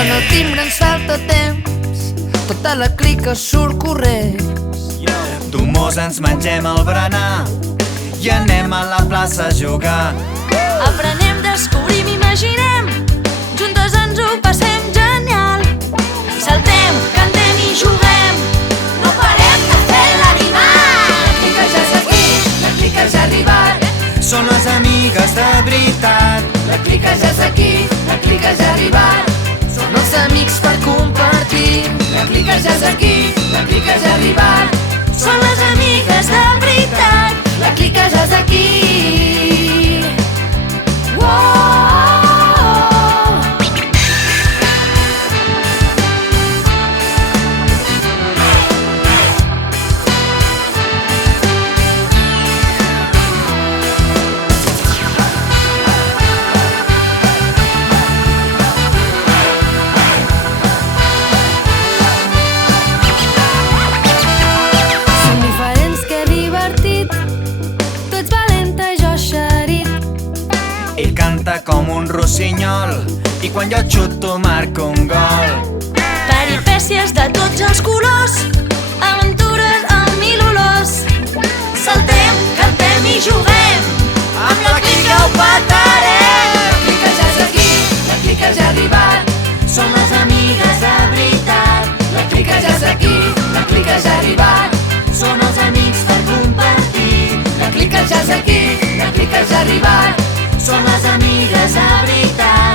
Sona el timbre, ens falta temps, tota la clica surt corrents. D'un mos ens mengem el berenar i anem a la plaça a jugar. Aprenem, descobrim, imaginem, juntes ens ho passem genial. Saltem, cantem i juguem, no parem de fer l'animal. La clica ja és aquí, la clica ja ha arribat. Són les amigues de veritat. La clica ja és aquí, la clica ja ha arribat. Són els amics per compartir. La clica ja és aquí, la clica ja ha arribat. Són les amigues de veritat. La clica ja és aquí. Ell canta com un rossinyol i quan jo xuto marco un gol. Peripècies de tots els colors, aventures amb mil olors. Saltem, cantem i juguem, Amb la clica ho petarem. La clica ja és aquí, la clica ja ha arribat. som les amigues de veritat. La clica ja és aquí, la clica ja ha arribat. Són els amics per compartir. La clica ja és aquí, la clica ja ha arribat. Són les amigues de veritat.